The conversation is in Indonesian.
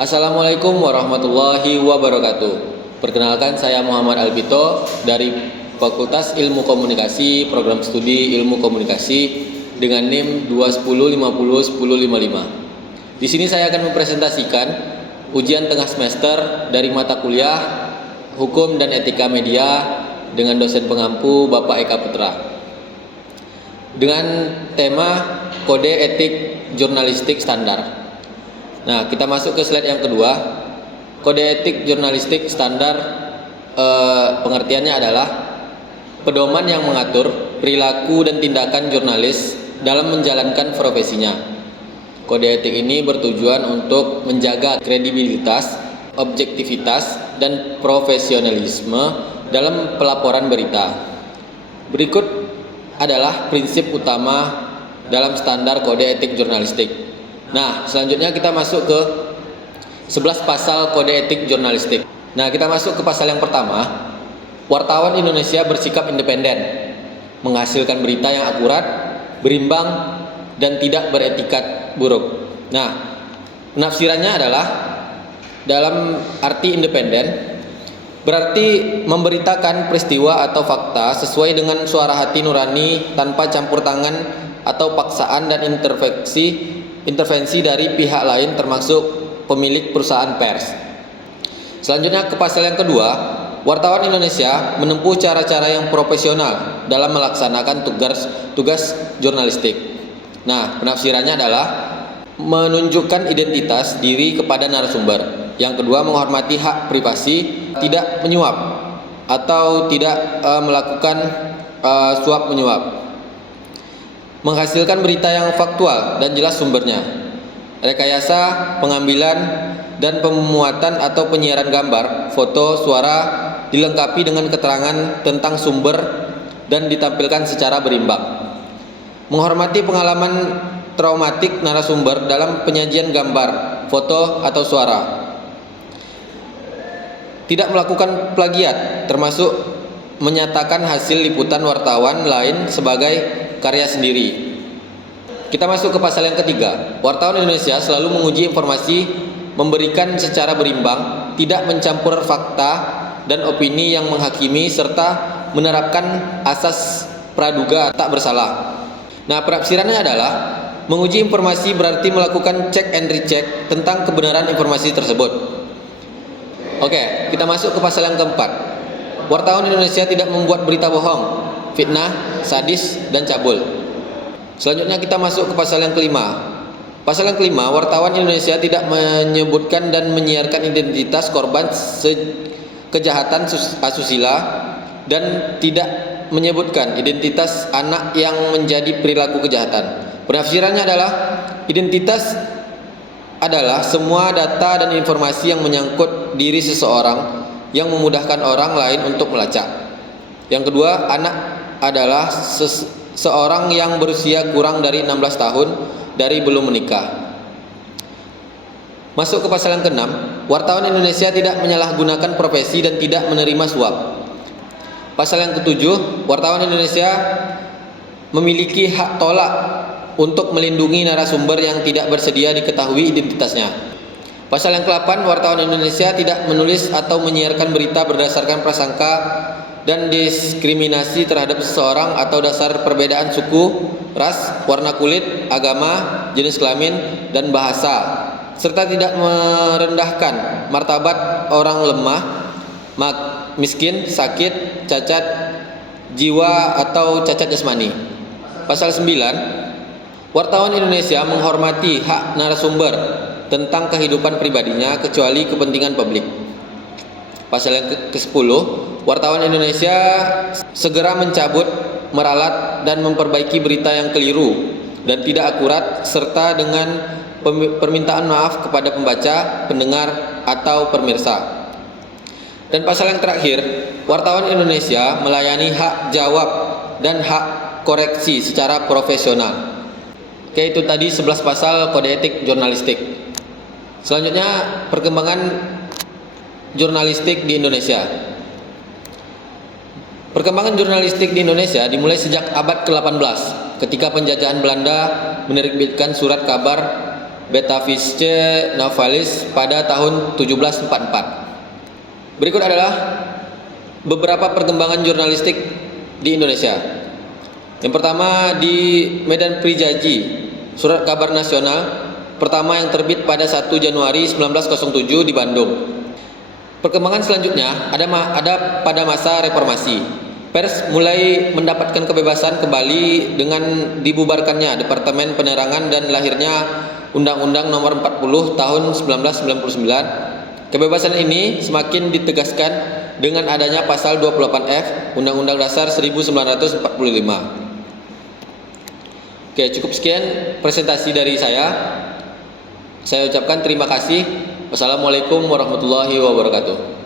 Assalamualaikum warahmatullahi wabarakatuh. Perkenalkan, saya Muhammad Albito dari Fakultas Ilmu Komunikasi, Program Studi Ilmu Komunikasi dengan NIM 210501055. Di sini saya akan mempresentasikan ujian tengah semester dari mata kuliah Hukum dan Etika Media dengan dosen pengampu Bapak Eka Putra. Dengan tema Kode Etik Jurnalistik Standar. Nah, kita masuk ke slide yang kedua. Kode etik jurnalistik standar pengertiannya adalah pedoman yang mengatur perilaku dan tindakan jurnalis dalam menjalankan profesinya. Kode etik ini bertujuan untuk menjaga kredibilitas, objektivitas, dan profesionalisme dalam pelaporan berita. Berikut adalah prinsip utama dalam standar kode etik jurnalistik. Nah, selanjutnya kita masuk ke 11 pasal kode etik jurnalistik. Nah, kita masuk ke pasal yang pertama. Wartawan Indonesia bersikap independen, menghasilkan berita yang akurat, berimbang, dan tidak beretikat buruk. Nah, penafsirannya adalah dalam arti independen berarti memberitakan peristiwa atau fakta sesuai dengan suara hati nurani tanpa campur tangan atau paksaan dan intervensi dari pihak lain termasuk pemilik perusahaan pers. Selanjutnya ke pasal yang kedua, wartawan Indonesia menempuh cara-cara yang profesional dalam melaksanakan tugas jurnalistik. Nah, penafsirannya adalah menunjukkan identitas diri kepada narasumber. Yang kedua, menghormati hak privasi, tidak menyuap atau tidak melakukan suap menyuap. Menghasilkan berita yang faktual dan jelas sumbernya. Rekayasa, pengambilan, dan pemuatan atau penyiaran gambar, foto, suara dilengkapi dengan keterangan tentang sumber dan ditampilkan secara berimbang. Menghormati pengalaman traumatik narasumber dalam penyajian gambar, foto, atau suara. Tidak melakukan plagiat, termasuk menyatakan hasil liputan wartawan lain sebagai karya sendiri. Kita masuk ke pasal yang ketiga. Wartawan Indonesia selalu menguji informasi, memberikan secara berimbang, tidak mencampur fakta dan opini yang menghakimi, serta menerapkan asas praduga tak bersalah. Nah, penafsirannya adalah menguji informasi berarti melakukan check and recheck tentang kebenaran informasi tersebut. Oke, kita masuk ke pasal yang keempat. Wartawan Indonesia tidak membuat berita bohong, fitnah, sadis, dan cabul. Selanjutnya kita masuk ke pasal yang kelima. Pasal yang kelima, wartawan Indonesia tidak menyebutkan dan menyiarkan identitas korban kejahatan asusila dan tidak menyebutkan identitas anak yang menjadi perilaku kejahatan. Penafsirannya adalah identitas adalah semua data dan informasi yang menyangkut diri seseorang yang memudahkan orang lain untuk melacak. Yang kedua, anak adalah seorang yang berusia kurang dari 16 tahun dari belum menikah. Masuk ke pasal yang keenam, wartawan Indonesia tidak menyalahgunakan profesi dan tidak menerima suap. Pasal yang ketujuh, wartawan Indonesia memiliki hak tolak untuk melindungi narasumber yang tidak bersedia diketahui identitasnya. Pasal yang ke-8, wartawan Indonesia tidak menulis atau menyiarkan berita berdasarkan prasangka dan diskriminasi terhadap seseorang atau dasar perbedaan suku, ras, warna kulit, agama, jenis kelamin, dan bahasa, serta tidak merendahkan martabat orang lemah, miskin, sakit, cacat jiwa, atau cacat jasmani. Pasal 9, wartawan Indonesia menghormati hak narasumber tentang kehidupan pribadinya kecuali kepentingan publik. Pasal yang ke-10, wartawan Indonesia segera mencabut, meralat, dan memperbaiki berita yang keliru dan tidak akurat serta dengan permintaan maaf kepada pembaca, pendengar, atau pemirsa. Dan pasal yang terakhir, wartawan Indonesia melayani hak jawab dan hak koreksi secara profesional. Oke, itu tadi 11 pasal kode etik jurnalistik. Selanjutnya, perkembangan jurnalistik di Indonesia. Perkembangan jurnalistik di Indonesia dimulai sejak abad ke-18 ketika penjajahan Belanda menerbitkan surat kabar Betavice Novalis pada tahun 1744. Berikut adalah beberapa perkembangan jurnalistik di Indonesia. Yang pertama, di Medan Prijaji, surat kabar nasional pertama yang terbit pada 1 Januari 1907 di Bandung. Perkembangan selanjutnya ada pada masa reformasi. Pers mulai mendapatkan kebebasan kembali dengan dibubarkannya Departemen Penerangan dan lahirnya Undang-Undang Nomor 40 Tahun 1999. Kebebasan ini semakin ditegaskan dengan adanya Pasal 28F Undang-Undang Dasar 1945. Oke, cukup sekian presentasi dari saya. Saya ucapkan terima kasih. Wassalamualaikum warahmatullahi wabarakatuh.